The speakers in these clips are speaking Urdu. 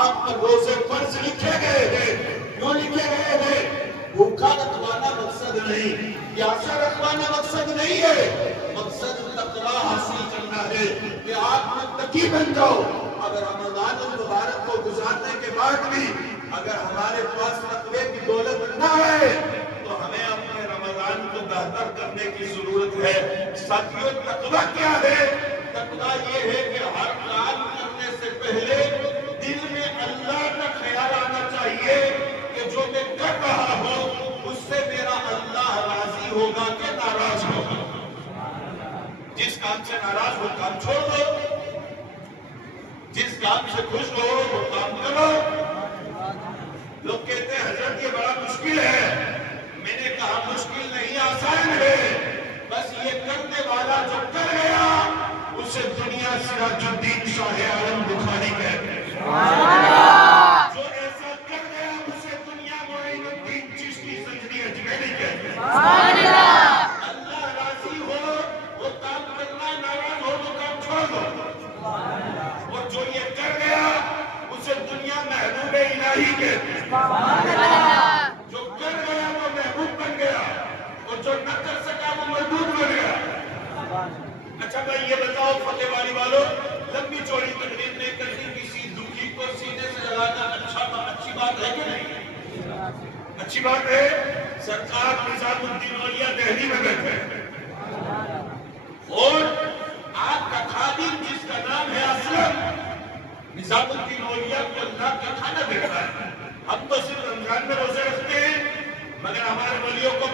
آپ پر روزے فرض لکھے گئے تھے. کیوں لکھے گئے تھے؟ بھوکا رکھوانا مقصد نہیں، پیاسا رکھوانا مقصد نہیں ہے. مقصد تقویٰ حاصل کرنا ہے کہ آپ متقی بن جاؤ. اگر رمضان المبارک کو گزارنے کے بعد بھی اگر ہمارے پاس تقوی کی دولت نہ ہے تو ہمیں اپنے رمضان کو بہتر کرنے کی ضرورت ہے. ساتھیوں، تقویٰ کیا ہے؟ تقویٰ یہ ہے کہ ہر کام کرنے سے پہلے دل میں اللہ کا خیال آنا چاہیے کہ جو میں کر رہا ہوں اس سے میرا اللہ راضی ہوگا کہ ناراض ہوگا. جس کام سے ناراض ہو کام چھوڑ دو، جس کام سے خوش ہو وہ کام کرو. لوگ کہتے ہیں حضرت یہ بڑا مشکل ہے. میں نے کہا مشکل نہیں، آسان ہے. بس یہ کرنے والا جو کر گیا اسے دنیا سراج الدین شاہ عالم بخاری کہتے ہیں. جو ایسا کر گیا اسے دنیا معین الدین چشتی سنجری اجمیری کہتے ہیں. اللہ راضی ہو وہ کام کرنا، ناراض ہو وہ کام چھوڑ دو. اور جو یہ کر گیا اسے دنیا محبوب الہی کہتے ہیں. جو کر گیا وہ محبوب بن گیا اور جو نہ کر سکا وہ مردود بن گیا. اچھا بھائی یہ بتاؤ فتح والی والوں، لمبی چوڑی تقریر نہیں کرنی، کسی دکھی کو سینے سے لگانا اچھی بات ہے کہ نہیں؟ اچھی بات ہے. سرکار نظام الدین اولیاء دہلی میں بیٹھے اور آپ کا خادم جس کا نام ہے اسلم، نظام الدین اولیاء کو اللہ کا کھانا دیتا ہے. ہم تو صرف رمضان میں روزے رکھتے ہیں مگر ہمارے ولیوں کو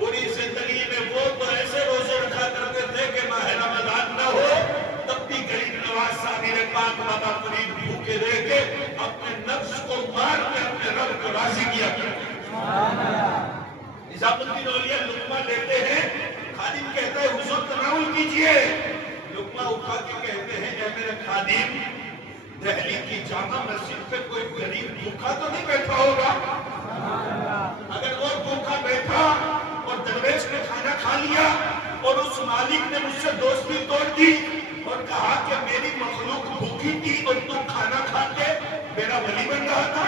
پوری زندگی میں وہ تو ایسے روزے رکھا کرتے تھے کہ ماہ رمضان نہ ہو تب بھی غریب نواز صابر پاک بابا فرید بھوکے رہ کے اپنے نفس کو مار کے اپنے رب کو راضی کیا کرتے. نظام الدین اولیاء لقمہ لیتے ہیں، خادم کہتا ہے حضور تناول کیجئے. لقمہ اٹھا کے کہتے ہیں اے میرے خادم، دہلی کی جامع مسجد پہ کوئی غریب بھوکا تو نہیں بیٹھا ہوگا؟ اگر وہ بھوکا بیٹھا اور درویش نے کھانا کھا لیا اور اس مالک نے مجھ سے دوستی توڑ دی اور کہا کہ میری مخلوق بھوکی تھی اور تو کھانا کھا کے میرا ولی بن رہا تھا،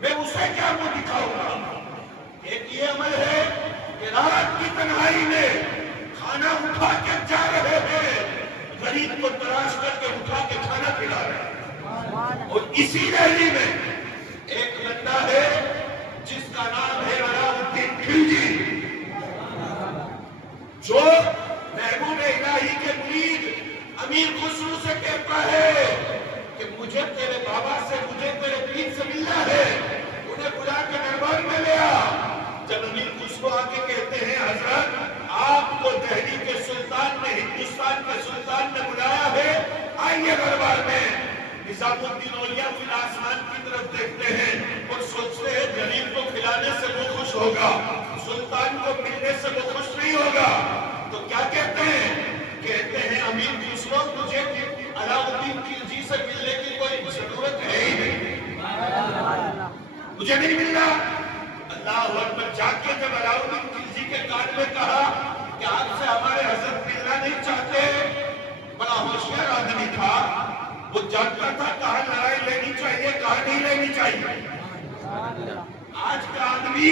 میں اسے کیا منہ دکھاؤں گا؟ ایک یہ عمل ہے کہ رات کی تنہائی میں کھانا اٹھا کے جا رہے ہیں، غریب کو تلاش کر کے اٹھا کے کھانا کھلا رہے ہیں. اور اسی دہلی میں ایک بندہ ہے جس کا نام ہے علاؤالدین خلجی، جو محبوب الہی کے مرید امیر خسرو سے کہتا ہے کہ مجھے تیرے بابا سے، مجھے تیرے پیر سے ملنا ہے. انہیں بلا کے دربار میں لیا. جب امیر خسرو آ کے کہتے ہیں حضرت آپ کو دہلی کے سلطان نے، ہندوستان کے سلطان نے بلایا ہے، آئیے دربار میں. نظام الدین اولیاء پھر آسمان کی طرف دیکھتے ہیں اور سوچتے ہیں غریب کو کھلانے سے وہ خوش ہوگا، سلطان کو ملنے سے وہ خوش نہیں ہوگا. تو کیا کہتے ہیں؟ کہتے ہیں امیر خسرو مجھے علاؤالدین خلجی سے ملنے کی کوئی ضرورت ہے ہی نہیں، مجھے نہیں ملنا. اللہ اکبر. جا کے جب علاؤالدین خلجی کے کان میں کہا کہ آپ سے ہمارے حضرت ملنا نہیں چاہتے، بڑا ہوشیار آدمی تھا، وہ جانتا تھا کہاں لڑائی لینی چاہیے کہاں نہیں لینی چاہیے. آج کا آدمی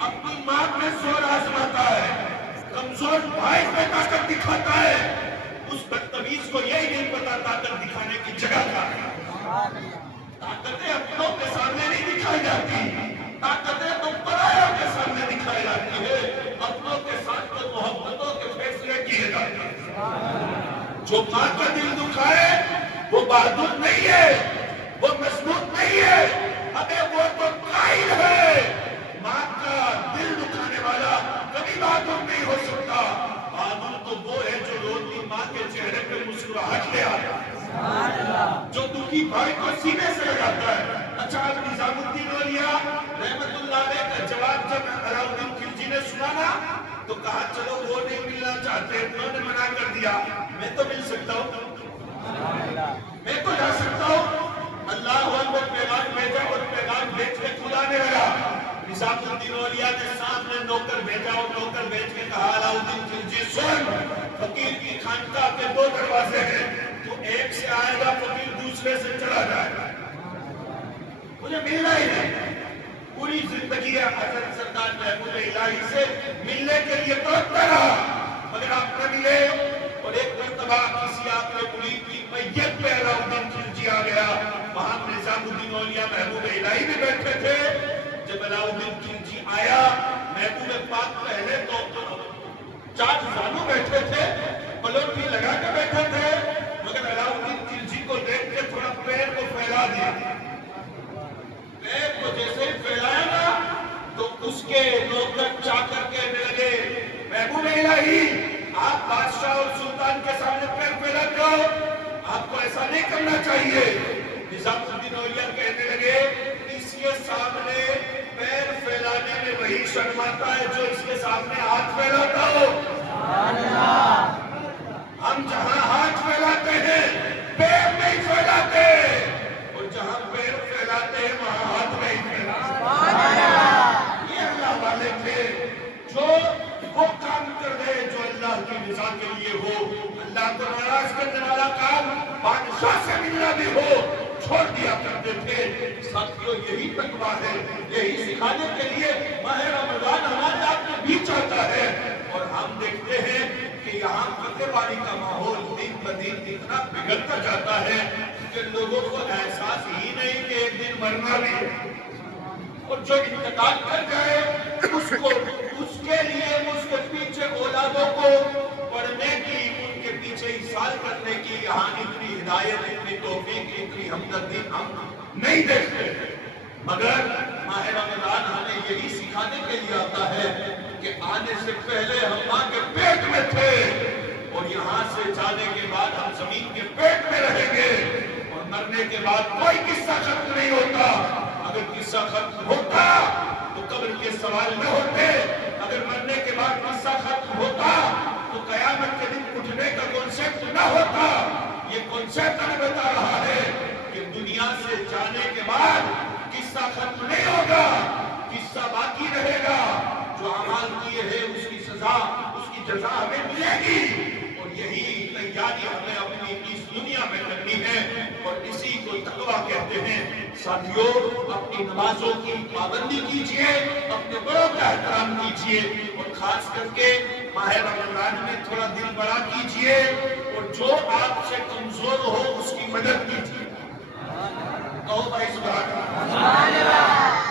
اپنی ماں میں زور آزماتا ہے، کمزور بھائی میں طاقت دکھاتا ہے. اس بدتمیز کو یہی نہیں پتا طاقت دکھانے کی جگہ کا ہے. طاقتیں اپنوں کے سامنے نہیں دکھائی جاتی، طاقتیں تو پرایوں کے سامنے دکھائی جاتی ہے. اپنوں کے ساتھ تو محبتوں کے فیصلے کیے جاتے ہیں. جو ماں کا دل دکھائے وہ بہادر نہیں ہے، وہ مضبوط نہیں ہے، ابے وہ تو قائل ہے. ماں کا دل دکھانے والا کبھی بہادر نہیں ہو سکتا. بہادر تو وہ ہے جو روتی ماں کے چہرے پہ مسکراہٹ لے آتا ہے، جو دکھی بھائی کو سینے سے لگاتا ہے. اچھا نظام الدین اولیاء رحمت اللہ علیہ کا جواب جب علاؤالدین خلجی نے سنا نا تو کہا چلو وہ نہیں ملنا چاہتے، انہوں نے منع کر دیا، میں تو مل سکتا ہوں، میں تو جا سکتا ہوں. اللہ اکبر. پیغام بھیجا اور پیغام بھیج کے خدا نے لگا. نظام الدین اولیاء نے سامنے نوکر بھیجا اور نوکر بھیج کے کہا علاؤالدین خلجی سن، فقیر کی خانقاہ کے 2 دروازے ہیں، تو ایک سے آئے گا فقیر دوسرے دوسرے سے چلا جائے، مجھے ملنا ہی نہیں۔ پوری زندگی حضرت سرکار محبوب الہی سے ملنے کے لیے تڑپتا رہا، مگر آپ نہ ملے۔ اور ایک مرتبہ کسی آپ کے مرید کی میت پہ علاؤالدین خلجی آ گیا، وہاں نظام الدین اولیاء محبوب الہی بھی بیٹھے تھے۔ جب علاؤالدین خلجی آیا، محبوب پاک پہلے تو چار زانو بیٹھے تھے، پلوٹی لگا کے بیٹھے تھے، مگر علاؤالدین خلجی کو دیکھ کے تھوڑا پیر کو پھیلا دیا۔ پیر کو جیسے ہی پھیلایا نا تو اس کے نوکر چاکر کہنے لگے، محبوب الہی آپ بادشاہ اور سلطان کے سامنے پیر پھیلاتے ہو، آپ کو ایسا نہیں کرنا چاہیے۔ نظام الدین اولیاء کہنے لگے، اس کے سامنے پیر پھیلانے میں وہی شرماتا ہے جو اس کے سامنے ہاتھ پھیلاتا ہو۔ ہم جہاں ہاتھ پھیلاتے ہیں پیر نہیں پھیلاتے، اور جہاں پیر پھیلاتے ہیں وہاں ہاتھ نہیں پھیلاتے۔ یہ اللہ والے تھے جو وہ کام کر رہے جو اللہ کی رضا کے لیے ہو، اللہ کو ناراض کرنے والا کام بادشاہ سے ملنا بھی ہو چھوڑ دیا کرتے تھے۔ ساتھیوں یہی تقویٰ ہے، یہی سکھانے کے لیے ماہ رمضان ہمارے آپ کے بیچ آتا ہے۔ اور ہم دیکھتے ہیں کہ یہاں فتح باری کا ماحول دن بدن اتنا بگڑتا جاتا ہے کہ لوگوں کو احساس ہی نہیں کہ ایک دن مرنا بھی ہے، اور جو انتقال کر جائے اس کے لیے اس کے پیچھے اولادوں کو پڑھنے کی، ان کے پیچھے احسان کرنے کی یہاں اتنی ہدایت، اتنی توفیق، اتنی ہمدردی ہم نہیں دیکھتے۔ مگر ماہ رمضان ہمیں یہی سکھانے کے لیے آتا ہے کہ آنے سے پہلے ہم ماں کے پیٹ میں تھے، اور یہاں سے جانے کے بعد ہم زمین کے پیٹ میں رہیں گے، اور مرنے کے بعد کوئی قصہ ختم نہیں ہوتا۔ اگر قصہ ختم ہوتا تو قبر کے سوال نہ ہوتے، اگر مرنے کے بعد قصہ ختم ہوتا تو قیامت کے دن اٹھنے کا کانسیپٹ نہ ہوتا۔ یہ کانسیپٹ ہمیں بتا رہا ہے کہ دنیا سے جانے کے بعد قصہ ختم نہیں ہوگا، قصہ باقی رہے گا۔ جو اعمال کیے ہیں اس کی سزا، اس کی جزا ہمیں ملے گی، اور یہی تیاری ہمیں اپنی اس دنیا میں کرنی ہے، اور اسی کو تقویٰ کہتے ہیں۔ ساتھیوں اپنی نمازوں کی پابندی کیجئے، اپنے بڑوں کا احترام کیجئے، اور خاص کر کے ماہ رمضان میں تھوڑا دل بڑا کیجئے، اور جو آپ سے کمزور ہو اس کی مدد کیجئے۔ کہو بھائی سبحان اللہ۔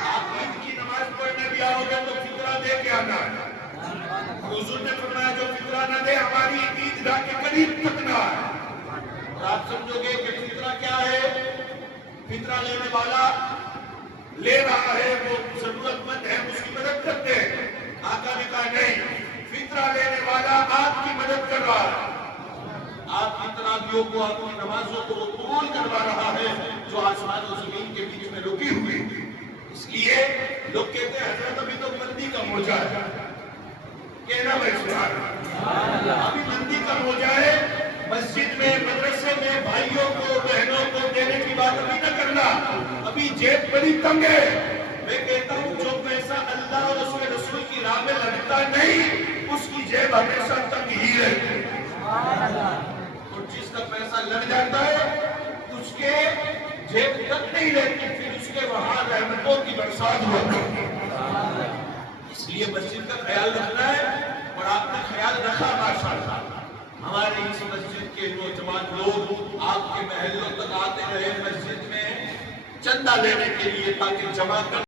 آپ عید کی نماز پڑھنے بھی آؤ گے تو فطرہ دے کے آنا ہے۔ حضور نے فرمایا جو فطرہ نہ دے ہماری عیدگاہ کے قریب تک نہ آئے۔ اور آپ سمجھو گے کہ فطرہ کیا ہے؟ فطرہ لینے والا لے رہا ہے، وہ ضرورت مند ہے، اس کی مدد کرتے ہیں۔ آقا نے کہا نہیں، فطرہ لینے والا آپ کی مدد کر رہا ہے، آپ کی تراویحوں کو، اپنی نمازوں کو قبول کروا رہا ہے جو آسمان و زمین کے بیچ میں رکی ہوئی۔ اس لیے لوگ کہتے ہیں حضرت ابھی تو مندی کا موجہ ہے، کہنا بھائی سبحان اللہ، ابھی مندی کا موجہ ہے، مسجد میں، مدرسے میں بھائیوں کو، بہنوں کو دینے کی بات ابھی نہ کرنا، ابھی جیب بڑی تنگ ہے۔ میں کہتا ہوں جو پیسہ اللہ اور اس کے رسول کی راہ میں لگتا نہیں، اس کی جیب ہمیشہ تنگ ہی رہتی ہے، اور جس کا پیسہ لگ جاتا ہے اس کے جیب تک نہیں رہتی، پھر اس کے وہاں رحمتوں کی برسات ہوتی ہے۔ اس لیے مسجد کا خیال رکھنا ہے، اور آپ نے خیال رکھا ماشاءاللہ۔ ہمارے اس مسجد کے نوجوان لوگ آپ کے محلوں تک آتے رہے مسجد میں چندہ لینے کے لیے تاکہ جمع کر